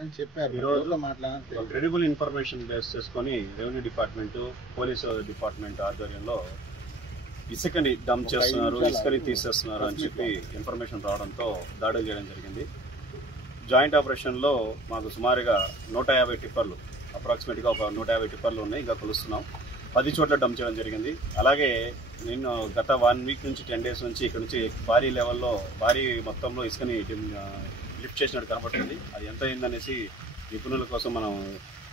అని చెప్పారు. ఈ రోజులో మాట్లాడాలి క్రెడిబుల్ ఇన్ఫర్మేషన్ బేస్ చేసుకొని రెవెన్యూ డిపార్ట్మెంట్, పోలీసు డిపార్ట్మెంట్ ఆధ్వర్యంలో ఇసుకని డంప్ చేస్తున్నారు, ఇసుకని తీసేస్తున్నారు అని చెప్పి ఇన్ఫర్మేషన్ రావడంతో దాడులు చేయడం జరిగింది. జాయింట్ ఆపరేషన్లో మాకు సుమారుగా 150 టిప్పర్లు, అప్రాక్సిమేట్గా ఒక 150 టిప్పర్లు ఉన్నాయి, ఇంకా కొలుస్తున్నాం. 10 చోట్ల డంప్ చేయడం జరిగింది. అలాగే నేను గత 1 వీక్ నుంచి 10 డేస్ నుంచి ఇక్కడ నుంచి భారీ లెవెల్లో, భారీ మొత్తంలో ఇసుకని లిఫ్ట్ చేసినట్టు కనబడుతుంది. అది ఎంత అయిందనేసి నిపుణుల కోసం మనం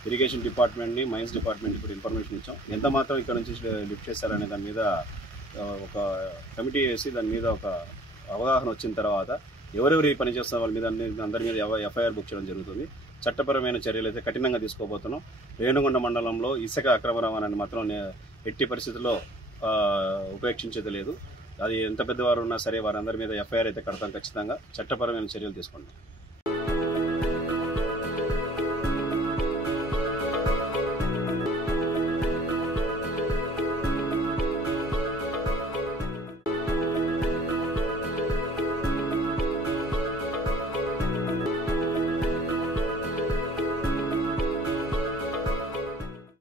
ఇరిగేషన్ డిపార్ట్మెంట్ని, మైన్స్ డిపార్ట్మెంట్ కూడా ఇన్ఫర్మేషన్ ఇచ్చాం. ఎంత మాత్రం ఇక్కడ నుంచి లిఫ్ట్ చేశారనే దాని మీద ఒక కమిటీ వేసి దాని మీద ఒక అవగాహన వచ్చిన తర్వాత ఎవరెవరు పని చేస్తున్న వాళ్ళ మీద అందరి మీద ఎఫ్ఐఆర్ బుక్ చేయడం జరుగుతుంది. చట్టపరమైన చర్యలు అయితే కఠినంగా తీసుకోబోతున్నాం. రేణుగుంట మండలంలో ఇసుక అక్రమ రవాణాన్ని మాత్రం ఎట్టి పరిస్థితుల్లో ఉపేక్షించేది లేదు. అది ఎంత పెద్దవారు ఉన్నా సరే వారందరి మీద ఎఫ్ఐఆర్ అయితే కడతాం. ఖచ్చితంగా చట్టపరమైన చర్యలు తీసుకుంటాం.